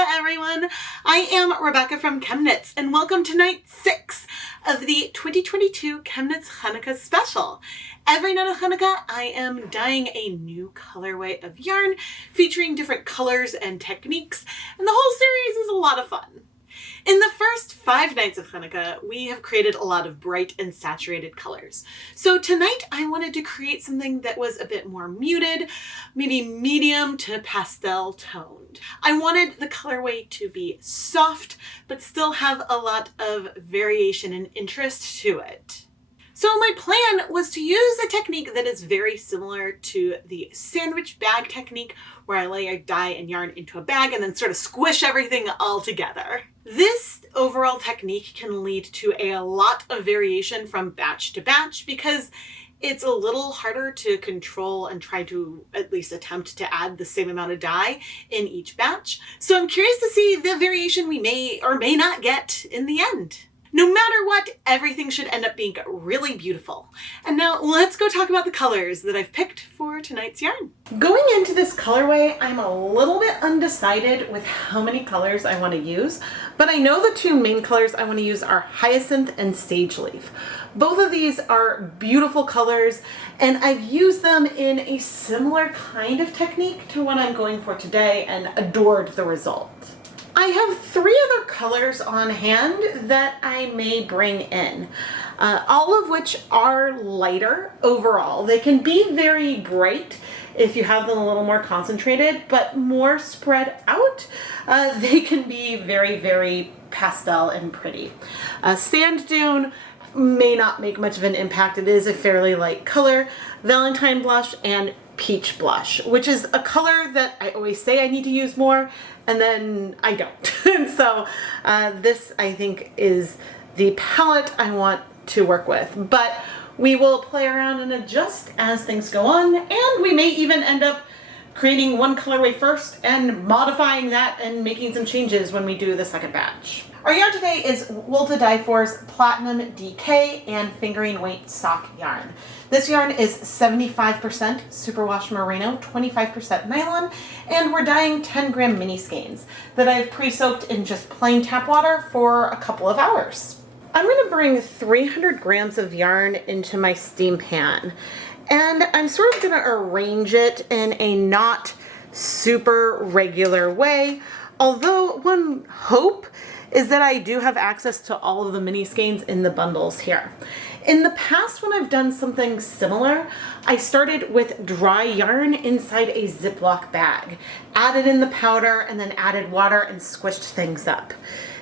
Chanukah, everyone! I am Rebecca from ChemKnits, and welcome to night 6 of the 2022 ChemKnits Chanukah special. Every night of Chanukah, I am dyeing a new colorway of yarn featuring different colors and techniques, and the whole series is a lot of fun. In the first 5 nights of Chanukah, we have created a lot of bright and saturated colors. So tonight I wanted to create something that was a bit more muted, maybe medium to pastel toned. I wanted the colorway to be soft, but still have a lot of variation and interest to it. So my plan was to use a technique that is very similar to the sandwich bag technique, where I lay dye and yarn into a bag and then sort of squish everything all together. This overall technique can lead to a lot of variation from batch to batch because it's a little harder to control and try to at least attempt to add the same amount of dye in each batch. So I'm curious to see the variation we may or may not get in the end. No matter what, everything should end up being really beautiful. And now let's go talk about the colors that I've picked for tonight's yarn. Going into this colorway, I'm a little bit undecided with how many colors I want to use, but I know the 2 main colors I want to use are Hyacinth and Sage Leaf. Both of these are beautiful colors, and I've used them in a similar kind of technique to what I'm going for today and adored the result. I have 3 other colors on hand that I may bring in, all of which are lighter overall. They can be very bright if you have them a little more concentrated, but more spread out, they can be very, very pastel and pretty. Sand Dune may not make much of an impact. It is a fairly light color. Valentine blush and peach blush, which is a color that I always say I need to use more, and then I don't. And so this, I think, is the palette I want to work with. But we will play around and adjust as things go on, and we may even end up creating one colorway first and modifying that and making some changes when we do the second batch. Our yarn today is Wool to Die For's Platinum DK and Fingering Weight Sock yarn. This yarn is 75% superwash merino, 25% nylon, and we're dyeing 10-gram mini skeins that I've pre-soaked in just plain tap water for a couple of hours. I'm going to bring 300 grams of yarn into my steam pan, and I'm sort of going to arrange it in a not super regular way, although one hope is that I do have access to all of the mini skeins in the bundles here. In the past, when I've done something similar, I started with dry yarn inside a Ziploc bag, added in the powder, and then added water and squished things up.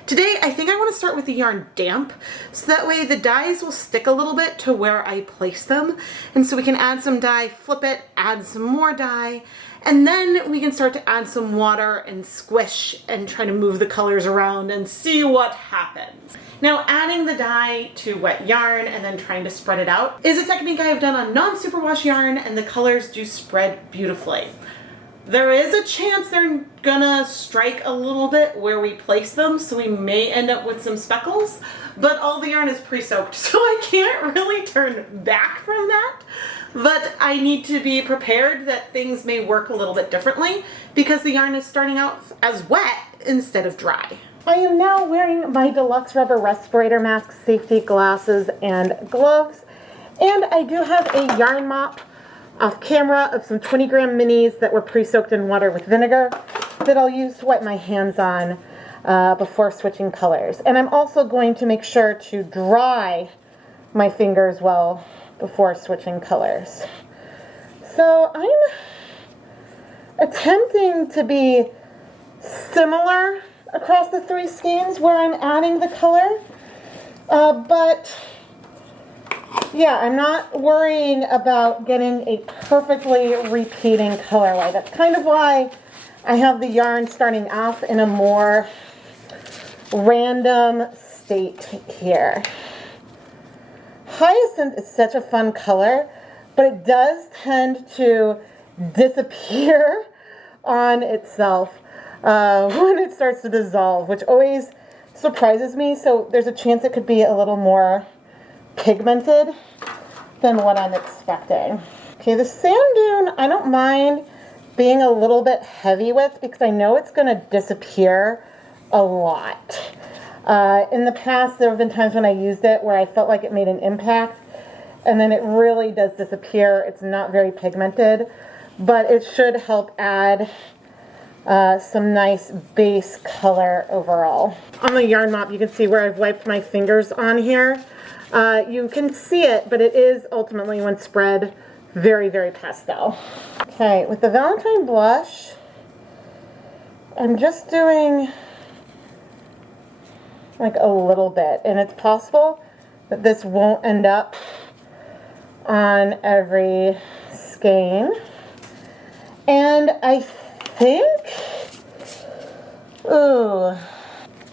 Today, I think I want to start with the yarn damp, so that way the dyes will stick a little bit to where I place them, and so we can add some dye, flip it, add some more dye, and then we can start to add some water and squish and try to move the colors around and see what happens. Now, adding the dye to wet yarn and then trying to spread it out is a technique I have done on non-superwash yarn, and the colors do spread beautifully. There is a chance they're gonna strike a little bit where we place them, so we may end up with some speckles, but all the yarn is pre-soaked, so I can't really turn back from that. But I need to be prepared that things may work a little bit differently because the yarn is starting out as wet instead of dry. I am now wearing my deluxe rubber respirator mask, safety glasses, and gloves, and I do have a yarn mop off camera of some 20-gram minis that were pre-soaked in water with vinegar that I'll use to wipe my hands on before switching colors. And I'm also going to make sure to dry my fingers well before switching colors. So I'm attempting to be similar across the 3 skeins where I'm adding the color, but yeah, I'm not worrying about getting a perfectly repeating colorway. That's kind of why I have the yarn starting off in a more random state here. Hyacinth is such a fun color, but it does tend to disappear on itself when it starts to dissolve, which always surprises me. So there's a chance it could be a little more pigmented than what I'm expecting. Okay, the sand dune, I don't mind being a little bit heavy with because I know it's going to disappear a lot. In the past, there have been times when I used it where I felt like it made an impact, and then it really does disappear. It's not very pigmented, but it should help add some nice base color overall. On the yarn mop, you can see where I've wiped my fingers on here. You can see it, but it is ultimately, when spread, very, very pastel. Okay, with the Valentine blush, I'm just doing like a little bit, and it's possible that this won't end up on every skein. And I think, ooh,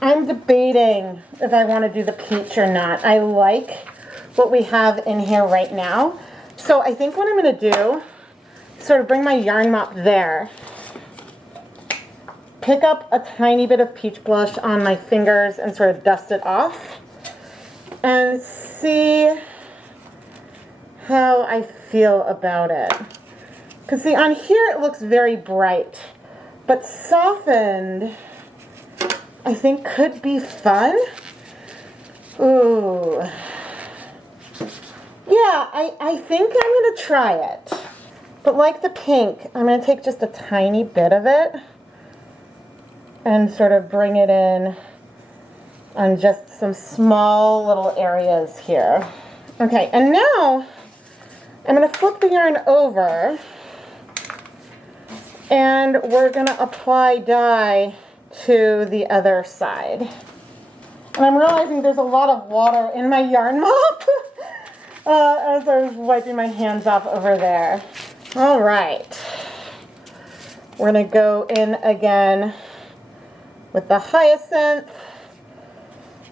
I'm debating if I want to do the peach or not. I like what we have in here right now. So I think what I'm going to do, sort of bring my yarn mop there, pick up a tiny bit of peach blush on my fingers and sort of dust it off, and see how I feel about it. Because see, on here it looks very bright, but softened, I think could be fun. Ooh. Yeah, I think I'm going to try it. But like the pink, I'm going to take just a tiny bit of it and sort of bring it in on just some small little areas here. Okay, and now I'm going to flip the yarn over, and we're going to apply dye to the other side. And I'm realizing there's a lot of water in my yarn mop as I was wiping my hands off over there. All right. We're going to go in again with the Hyacinth.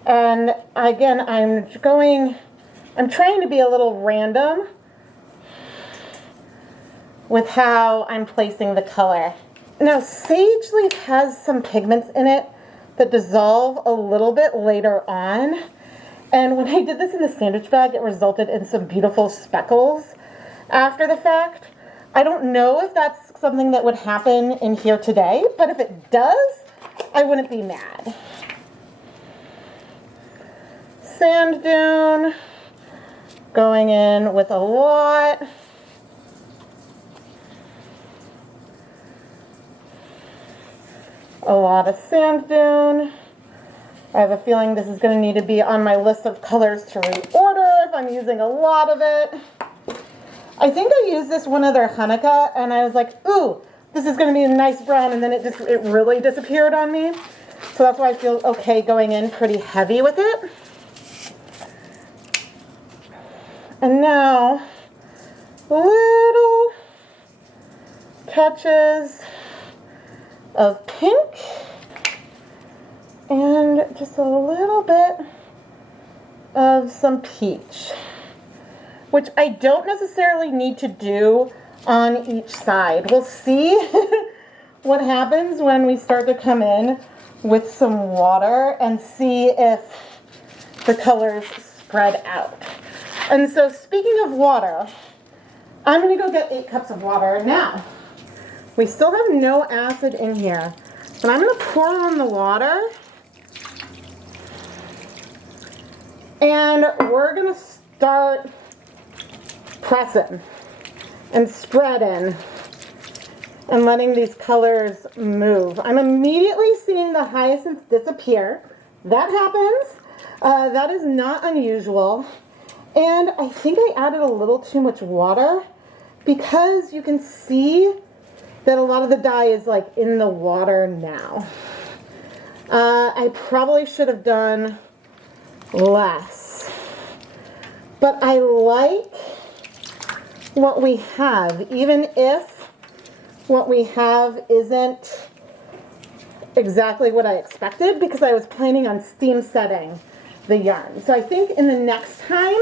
And again, I'm trying to be a little random with how I'm placing the color. Now, sage leaf has some pigments in it that dissolve a little bit later on. And when I did this in the sandwich bag, it resulted in some beautiful speckles after the fact. I don't know if that's something that would happen in here today, but if it does, I wouldn't be mad. Sand dune, going in with a lot. A lot of sand dune. I have a feeling this is going to need to be on my list of colors to reorder if I'm using a lot of it. I think I used this one other Chanukah, and I was like, ooh, this is going to be a nice brown, and then it really disappeared on me. So that's why I feel okay going in pretty heavy with it. And now, little touches of pink and just a little bit of some peach, which I don't necessarily need to do on each side. We'll see what happens when we start to come in with some water and see if the colors spread out. And so speaking of water, I'm going to go get 8 cups of water now. We still have no acid in here, but I'm going to pour on the water, and we're going to start pressing and spreading and letting these colors move. I'm immediately seeing the hyacinth disappear. That happens. That is not unusual. And I think I added a little too much water because you can see that a lot of the dye is like in the water now. I probably should have done less, but I like what we have, even if what we have isn't exactly what I expected, because I was planning on steam setting the yarn. So I think in the next time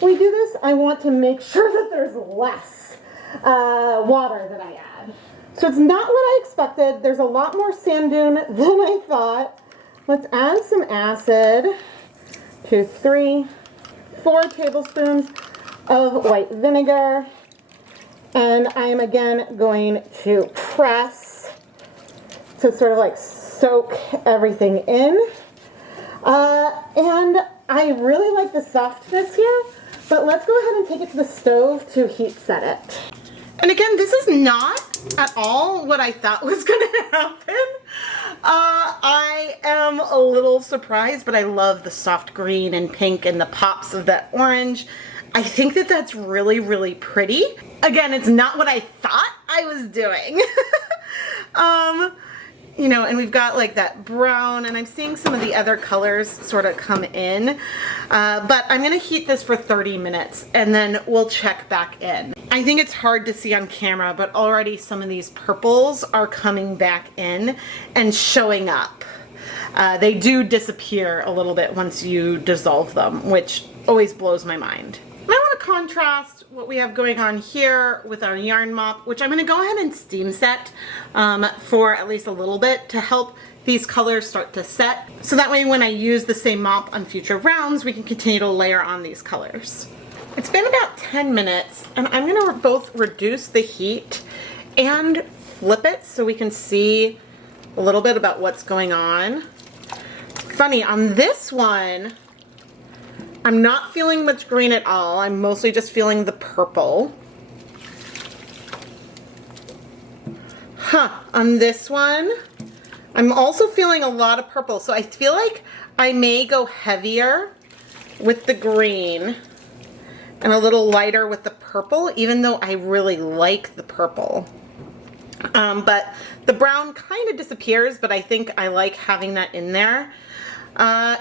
we do this, I want to make sure that there's less water that I add. So it's not what I expected. There's a lot more sand dune than I thought. Let's add some acid to 3-4 tablespoons of white vinegar. And I am again going to press to sort of like soak everything in. And I really like the softness here, but let's go ahead and take it to the stove to heat set it. And again, this is not at all what I thought was going to happen. I am a little surprised, but I love the soft green and pink and the pops of that orange. I think that that's really, really pretty. Again, it's not what I thought I was doing. You know, and we've got like that brown, and I'm seeing some of the other colors sort of come in. But I'm gonna heat this for 30 minutes and then we'll check back in. I think it's hard to see on camera, but already some of these purples are coming back in and showing up. They do disappear a little bit once you dissolve them, which always blows my mind. And I want to contrast what we have going on here with our yarn mop, which I'm going to go ahead and steam set for at least a little bit to help these colors start to set. So that way when I use the same mop on future rounds, we can continue to layer on these colors. It's been about 10 minutes and I'm going to both reduce the heat and flip it so we can see a little bit about what's going on. Funny, on this one, I'm not feeling much green at all. I'm mostly just feeling the purple. On this one, I'm also feeling a lot of purple. So I feel like I may go heavier with the green and a little lighter with the purple, even though I really like the purple. But the brown kind of disappears, but I think I like having that in there.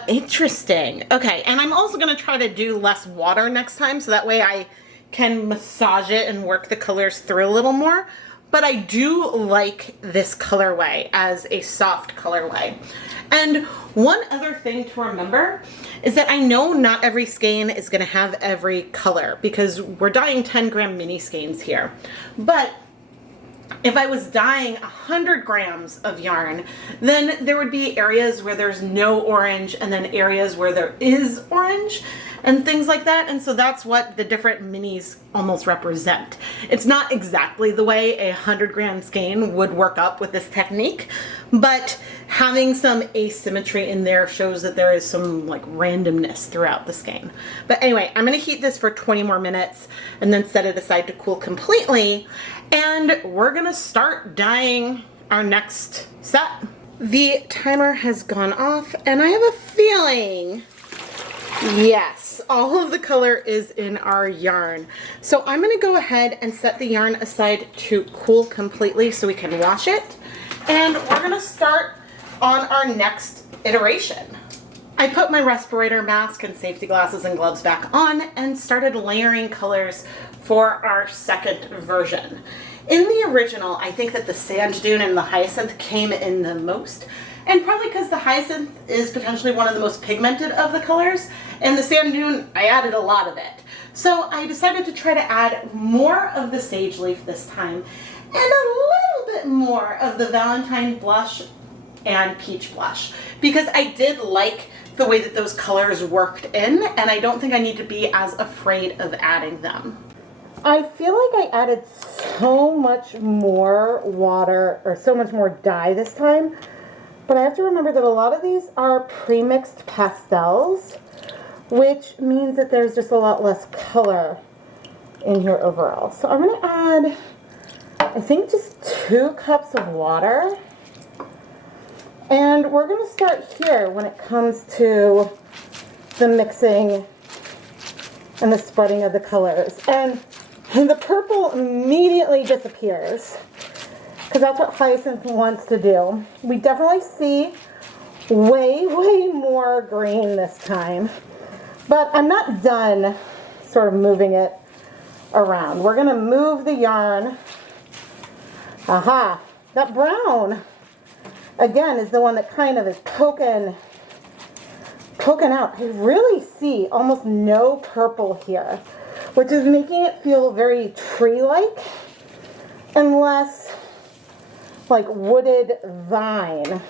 Interesting. Okay, and I'm also going to try to do less water next time, so that way I can massage it and work the colors through a little more. But I do like this colorway as a soft colorway. And one other thing to remember is that I know not every skein is going to have every color because we're dyeing 10 gram mini skeins here. But if I was dyeing 100 grams of yarn, then there would be areas where there's no orange and then areas where there is orange and things like that. And so that's what the different minis almost represent. It's not exactly the way a 100 gram skein would work up with this technique, but having some asymmetry in there shows that there is some like randomness throughout the skein. But anyway, I'm going to heat this for 20 more minutes and then set it aside to cool completely. And we're going to start dyeing our next set. The timer has gone off and I have a feeling, yes, all of the color is in our yarn. So I'm going to go ahead and set the yarn aside to cool completely so we can wash it. And we're going to start on our next iteration. I put my respirator mask and safety glasses and gloves back on and started layering colors for our second version. In the original, I think that the sand dune and the hyacinth came in the most, and probably because the hyacinth is potentially one of the most pigmented of the colors, and the sand dune, I added a lot of it. So I decided to try to add more of the sage leaf this time, and a little bit more of the Valentine blush and peach blush, because I did like the way that those colors worked in, and I don't think I need to be as afraid of adding them. I feel like I added so much more water, or so much more dye this time, but I have to remember that a lot of these are pre-mixed pastels, which means that there's just a lot less color in here overall. So I'm going to add, I think, just 2 cups of water. And we're going to start here when it comes to the mixing and the spreading of the colors. And the purple immediately disappears because that's what Hyacinth wants to do. We definitely see way more green this time. But I'm not done sort of moving it around. We're going to move the yarn. Aha! That brown, again, is the one that kind of is poking out. I really see almost no purple here, which is making it feel very tree-like and less like wooded vine.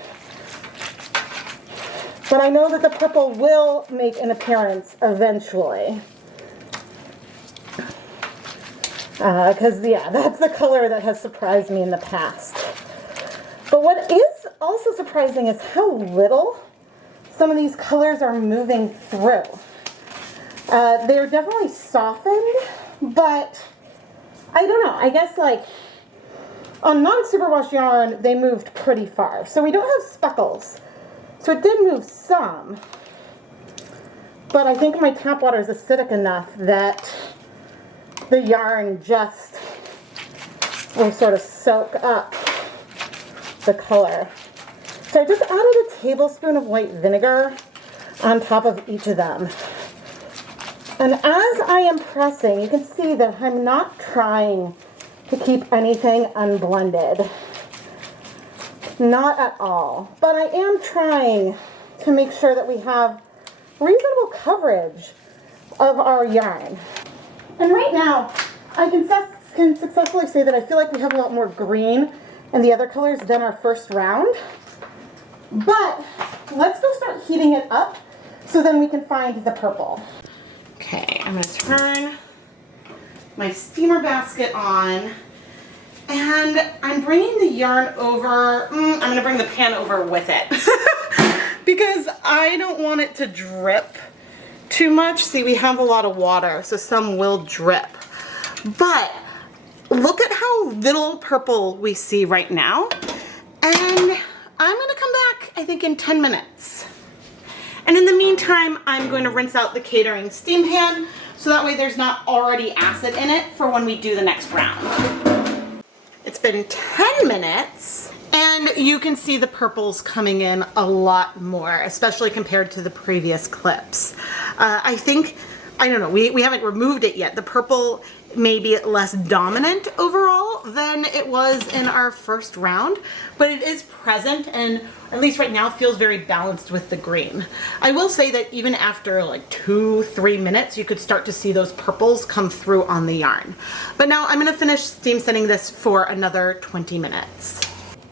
But I know that the purple will make an appearance eventually. Because, yeah, that's the color that has surprised me in the past. But what is also surprising is how little some of these colors are moving through. They're definitely softened, but I don't know. I guess, like, on non-superwash yarn, they moved pretty far. So we don't have speckles. So it did move some. But I think my tap water is acidic enough that the yarn just will sort of soak up the color. So I just added a tablespoon of white vinegar on top of each of them. And as I am pressing, you can see that I'm not trying to keep anything unblended. Not at all. But I am trying to make sure that we have reasonable coverage of our yarn. And right now, I can successfully say that I feel like we have a lot more green in the other colors than our first round. But let's go start heating it up so then we can find the purple. Okay, I'm going to turn my steamer basket on, and I'm bringing the yarn over. I'm going to bring the pan over with it because I don't want it to drip too much. See, we have a lot of water, so some will drip. But look at how little purple we see right now. And I'm going to come back, I think, in 10 minutes. And in the meantime, I'm going to rinse out the catering steam pan so that way there's not already acid in it for when we do the next round. It's been 10 minutes and you can see the purples coming in a lot more, especially compared to the previous clips. I think, I don't know, we haven't removed it yet. The purple may be less dominant overall than it was in our first round, but it is present and at least right now feels very balanced with the green. I will say that even after like 2-3 minutes, you could start to see those purples come through on the yarn. But now I'm gonna finish steam setting this for another 20 minutes.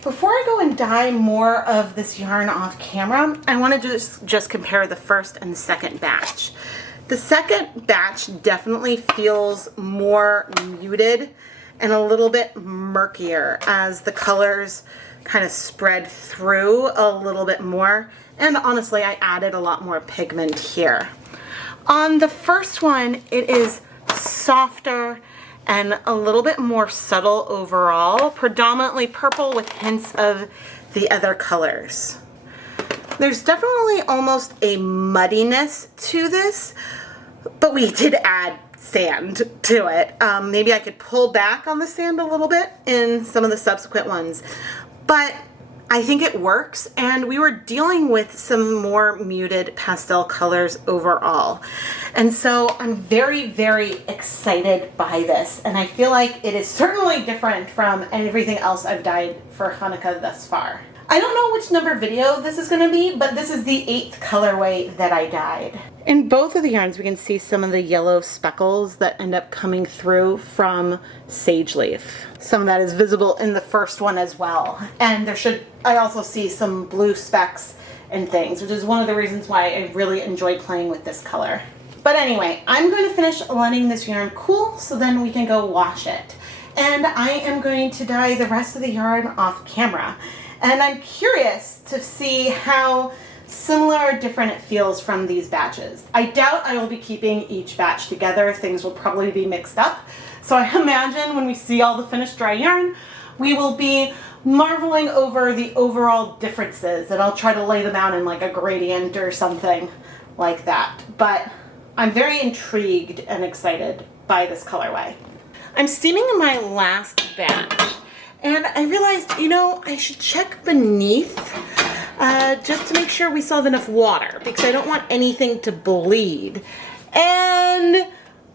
Before I go and dye more of this yarn off camera, I want to just compare the first and the second batch. The second batch definitely feels more muted and a little bit murkier as the colors kind of spread through a little bit more. And honestly, I added a lot more pigment here. On the first one, it is softer and a little bit more subtle overall, predominantly purple with hints of the other colors. There's definitely almost a muddiness to this, but we did add sand to it. Maybe I could pull back on the sand a little bit in some of the subsequent ones, but I think it works, and we were dealing with some more muted pastel colors overall. And so I'm very, very excited by this, and I feel like it is certainly different from everything else I've dyed for Hanukkah thus far. I don't know which number video this is going to be, but this is the 8th colorway that I dyed. In both of the yarns, we can see some of the yellow speckles that end up coming through from sage leaf. Some of that is visible in the first one as well. And I also see some blue specks and things, which is one of the reasons why I really enjoy playing with this color. But anyway, I'm going to finish letting this yarn cool so then we can go wash it. And I am going to dye the rest of the yarn off camera. And I'm curious to see how similar or different it feels from these batches. I doubt I will be keeping each batch together. Things will probably be mixed up. So I imagine when we see all the finished dry yarn, we will be marveling over the overall differences, and I'll try to lay them out in like a gradient or something like that. But I'm very intrigued and excited by this colorway. I'm steaming in my last batch. And I realized, you know, I should check beneath just to make sure we still have enough water because I don't want anything to bleed. And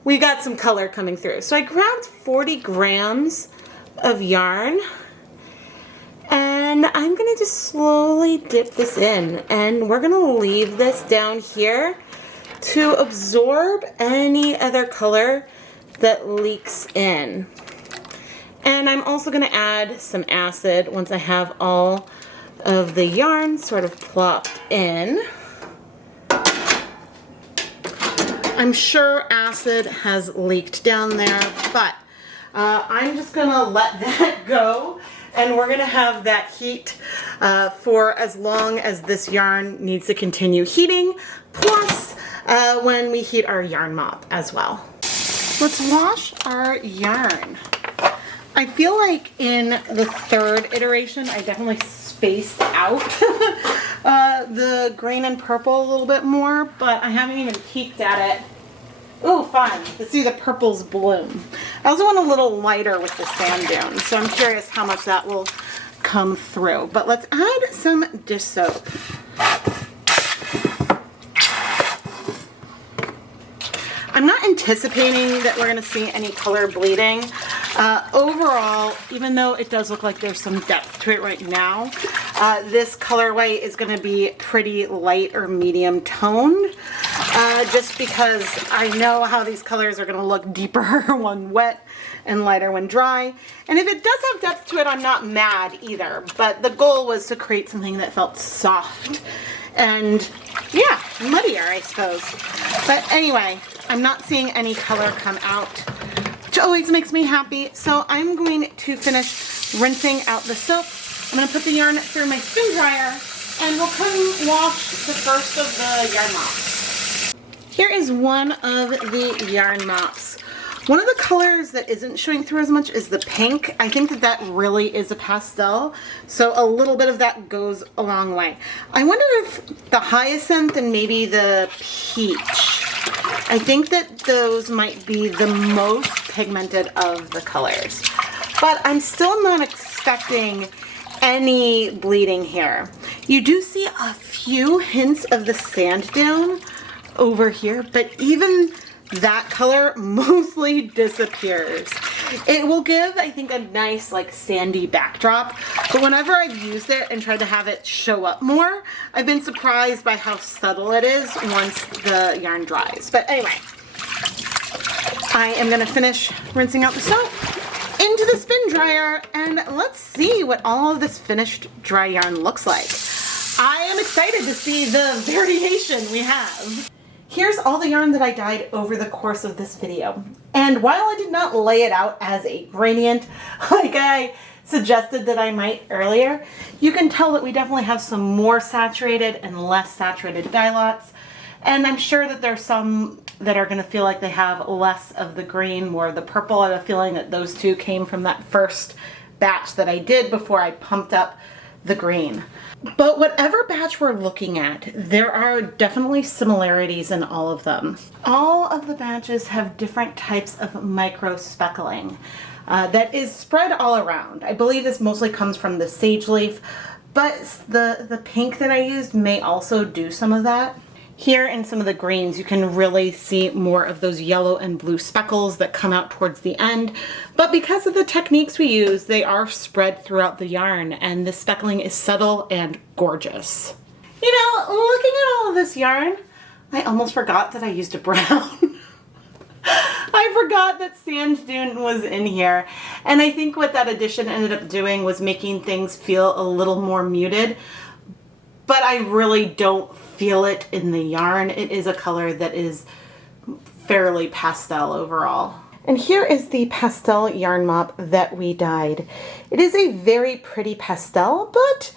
we got some color coming through. So I grabbed 40 grams of yarn and I'm gonna just slowly dip this in, and we're gonna leave this down here to absorb any other color that leaks in. And I'm also going to add some acid once I have all of the yarn sort of plopped in. I'm sure acid has leaked down there, but I'm just gonna let that go, and we're gonna have that heat for as long as this yarn needs to continue heating, plus when we heat our yarn mop as well. Let's wash our yarn. I feel like in the third iteration, I definitely spaced out the green and purple a little bit more, but I haven't even peeked at it. Ooh, fun to see the purples bloom. I also want a little lighter with the sand dune, so I'm curious how much that will come through. But let's add some dish soap. I'm not anticipating that we're going to see any color bleeding. Overall, even though it does look like there's some depth to it right now, this colorway is going to be pretty light or medium toned, just because I know how these colors are going to look deeper when wet and lighter when dry. And if it does have depth to it, I'm not mad either, but the goal was to create something that felt soft and, yeah, muddier, I suppose. But anyway, I'm not seeing any color come out, which always makes me happy. So I'm going to finish rinsing out the soap. I'm going to put the yarn through my spin dryer, and we'll come wash the first of the yarn mops. Here is one of the yarn mops. One of the colors that isn't showing through as much is the pink. I think that that really is a pastel, so a little bit of that goes a long way. I wonder if the hyacinth and maybe the peach, I think that those might be the most pigmented of the colors. But I'm still not expecting any bleeding here. You do see a few hints of the sand dune over here, but even that color mostly disappears. It will give, I think, a nice like sandy backdrop, but whenever I've used it and tried to have it show up more, I've been surprised by how subtle it is once the yarn dries. But anyway, I am gonna finish rinsing out the soap into the spin dryer, and let's see what all of this finished dry yarn looks like. I am excited to see the variation we have. Here's all the yarn that I dyed over the course of this video. And while I did not lay it out as a gradient, like I suggested that I might earlier, you can tell that we definitely have some more saturated and less saturated dye lots. And I'm sure that there's some that are gonna feel like they have less of the green, more of the purple. I have a feeling that those two came from that first batch that I did before I pumped up the green. But whatever batch we're looking at, there are definitely similarities in all of them. All of the batches have different types of micro speckling that is spread all around. I believe this mostly comes from the sage leaf, but the pink that I used may also do some of that. Here in some of the greens, you can really see more of those yellow and blue speckles that come out towards the end. But because of the techniques we use, they are spread throughout the yarn, and the speckling is subtle and gorgeous. You know, looking at all of this yarn, I almost forgot that I used a brown. I forgot that sand dune was in here. And I think what that addition ended up doing was making things feel a little more muted. But I really don't feel it in the yarn. It is a color that is fairly pastel overall. And here is the pastel yarn mop that we dyed. It is a very pretty pastel, but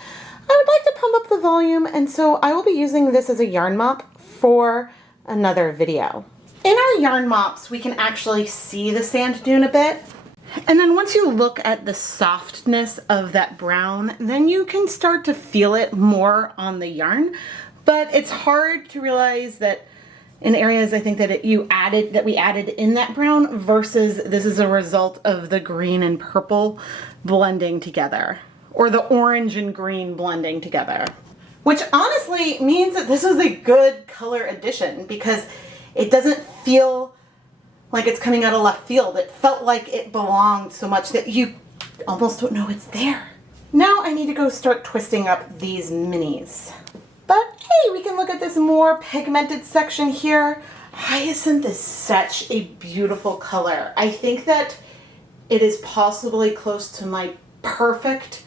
I would like to pump up the volume, and so I will be using this as a yarn mop for another video. In our yarn mops, we can actually see the sand dune a bit. And then once you look at the softness of that brown, then you can start to feel it more on the yarn. But it's hard to realize that in areas I think that we added in that brown versus this is a result of the green and purple blending together, or the orange and green blending together. Which honestly means that this is a good color addition because it doesn't feel like it's coming out of left field. It felt like it belonged so much that you almost don't know it's there. Now I need to go start twisting up these minis. But hey, we can look at this more pigmented section here. Hyacinth is such a beautiful color. I think that it is possibly close to my perfect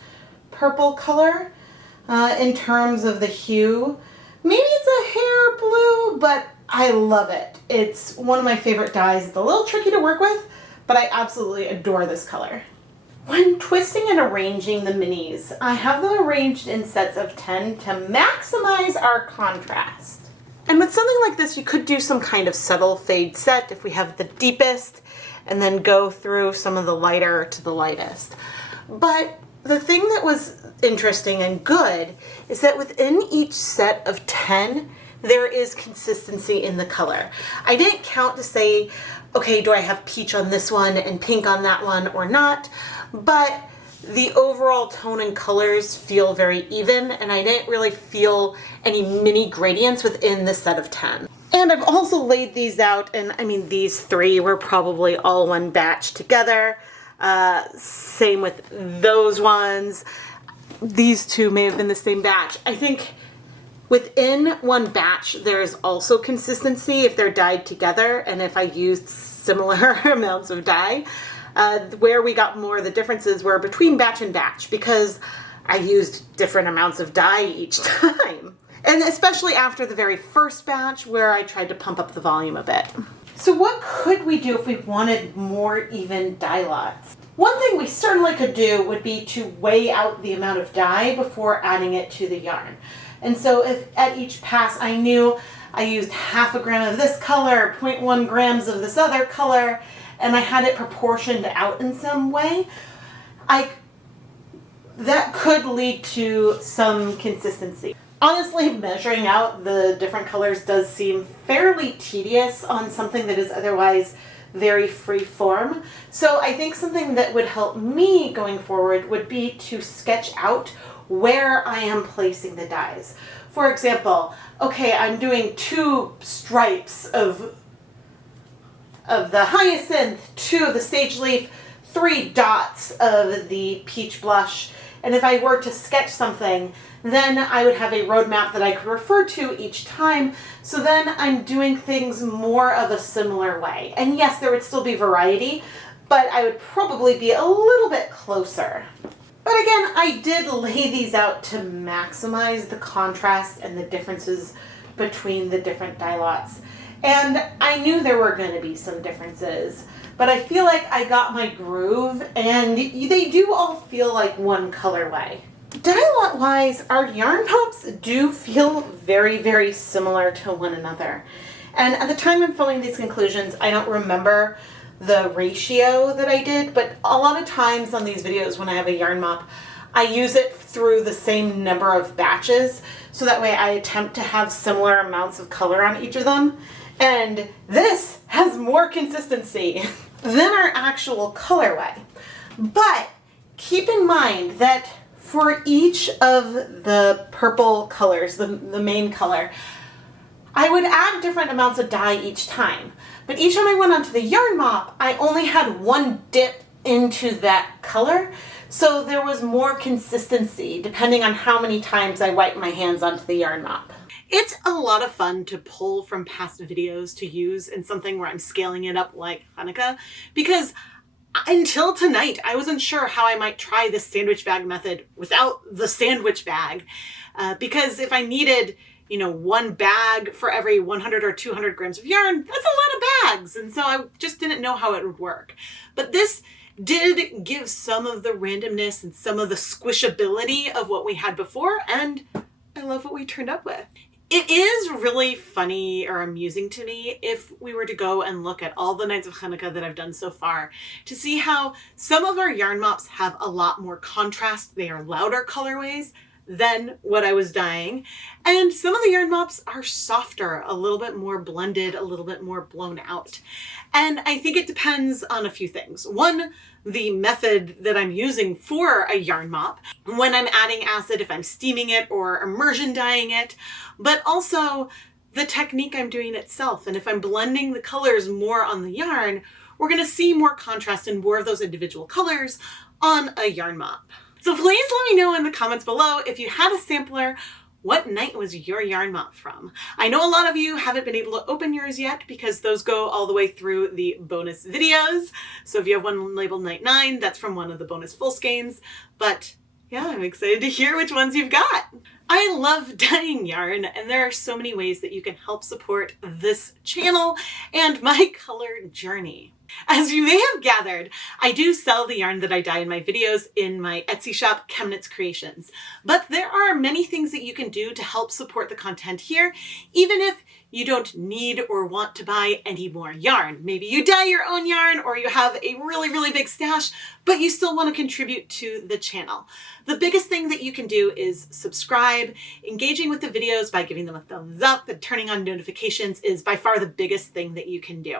purple color in terms of the hue. Maybe it's a hair blue, but I love it. It's one of my favorite dyes. It's a little tricky to work with, but I absolutely adore this color. When twisting and arranging the minis, I have them arranged in sets of 10 to maximize our contrast. And with something like this, you could do some kind of subtle fade set if we have the deepest and then go through some of the lighter to the lightest. But the thing that was interesting and good is that within each set of 10, there is consistency in the color. I didn't count to say, okay, do I have peach on this one and pink on that one or not? But the overall tone and colors feel very even, and I didn't really feel any mini gradients within the set of 10. And I've also laid these out, and I mean, these three were probably all one batch together. Same with those ones. These two may have been the same batch. I think within one batch, there's also consistency if they're dyed together and if I used similar amounts of dye. Where we got more of the differences were between batch and batch because I used different amounts of dye each time. And especially after the very first batch where I tried to pump up the volume a bit. So what could we do if we wanted more even dye lots? One thing we certainly could do would be to weigh out the amount of dye before adding it to the yarn. And so if at each pass I knew I used half a gram of this color, 0.1 grams of this other color, and I had it proportioned out in some way, that could lead to some consistency. Honestly, measuring out the different colors does seem fairly tedious on something that is otherwise very free form. So I think something that would help me going forward would be to sketch out where I am placing the dyes. For example, okay, I'm doing 2 stripes of the Hyacinth, 2 of the Sage Leaf, 3 dots of the Peach Blush. And if I were to sketch something, then I would have a roadmap that I could refer to each time. So then I'm doing things more of a similar way. And yes, there would still be variety, but I would probably be a little bit closer. But again, I did lay these out to maximize the contrast and the differences between the different dye lots. And I knew there were going to be some differences, but I feel like I got my groove and they do all feel like one colorway. Dye lot wise, our yarn mops do feel very, very similar to one another. And at the time I'm filming these conclusions, I don't remember the ratio that I did, but a lot of times on these videos when I have a yarn mop, I use it through the same number of batches, so that way I attempt to have similar amounts of color on each of them. And this has more consistency than our actual colorway. But keep in mind that for each of the purple colors, the main color, I would add different amounts of dye each time. But each time I went onto the yarn mop, I only had one dip into that color. So there was more consistency depending on how many times I wiped my hands onto the yarn mop. It's a lot of fun to pull from past videos to use in something where I'm scaling it up like Chanukah, because until tonight, I wasn't sure how I might try this sandwich bag method without the sandwich bag. Because if I needed, one bag for every 100 or 200 grams of yarn, that's a lot of bags. And so I just didn't know how it would work. But this did give some of the randomness and some of the squishability of what we had before. And I love what we turned up with. It is really funny or amusing to me if we were to go and look at all the nights of Chanukah that I've done so far to see how some of our yarn mops have a lot more contrast. They are louder colorways than what I was dyeing. And some of the yarn mops are softer, a little bit more blended, a little bit more blown out. And I think it depends on a few things. One, the method that I'm using for a yarn mop, when I'm adding acid, if I'm steaming it or immersion dyeing it, but also the technique I'm doing itself. And if I'm blending the colors more on the yarn, we're going to see more contrast and more of those individual colors on a yarn mop. So please let me know in the comments below if you had a sampler, what night was your yarn mop from? I know a lot of you haven't been able to open yours yet because those go all the way through the bonus videos. So if you have one labeled night 9, that's from one of the bonus full skeins. But yeah, I'm excited to hear which ones you've got. I love dyeing yarn, and there are so many ways that you can help support this channel and my color journey. As you may have gathered, I do sell the yarn that I dye in my videos in my Etsy shop, ChemKnits Creations. But there are many things that you can do to help support the content here, even if you don't need or want to buy any more yarn. Maybe you dye your own yarn or you have a really, really big stash, but you still want to contribute to the channel. The biggest thing that you can do is subscribe. Engaging with the videos by giving them a thumbs up and turning on notifications is by far the biggest thing that you can do.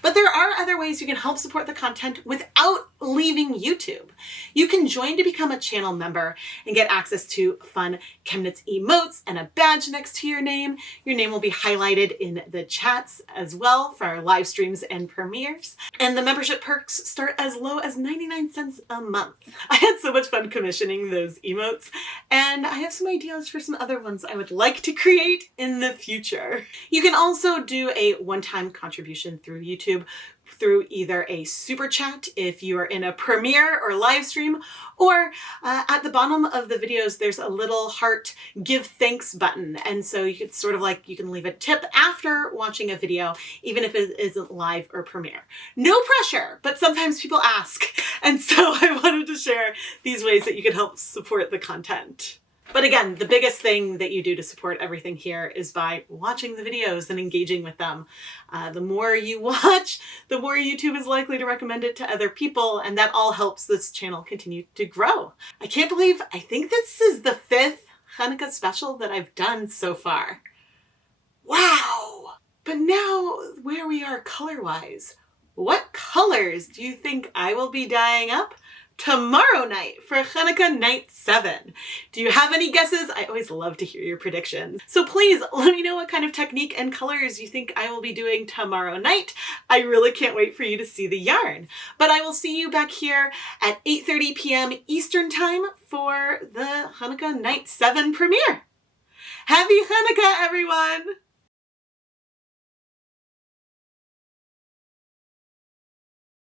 But there are other ways you can help support the content without leaving YouTube. You can join to become a channel member and get access to fun ChemKnits emotes and a badge next to your name. Your name will be highlighted in the chats as well for our live streams and premieres. And the membership perks start as low as 99 cents a month. I had so much fun commissioning those emotes, and I have some ideas for some other ones I would like to create in the future. You can also do a one-time contribution through YouTube through either a super chat if you are in a premiere or live stream, or at the bottom of the videos there's a little heart give thanks button, and so you could sort of like, you can leave a tip after watching a video even if it isn't live or premiere. No pressure, but sometimes people ask, and so I wanted to share these ways that you can help support the content. But again, the biggest thing that you do to support everything here is by watching the videos and engaging with them. The more you watch, the more YouTube is likely to recommend it to other people, and that all helps this channel continue to grow. I can't believe, I think this is the 5th Chanukah special that I've done so far. Wow! But now, where we are color-wise, what colors do you think I will be dyeing up tomorrow night for Chanukah Night 7. Do you have any guesses? I always love to hear your predictions. So please let me know what kind of technique and colors you think I will be doing tomorrow night. I really can't wait for you to see the yarn. But I will see you back here at 8:30 p.m. Eastern Time for the Chanukah Night 7 premiere. Happy Chanukah, everyone!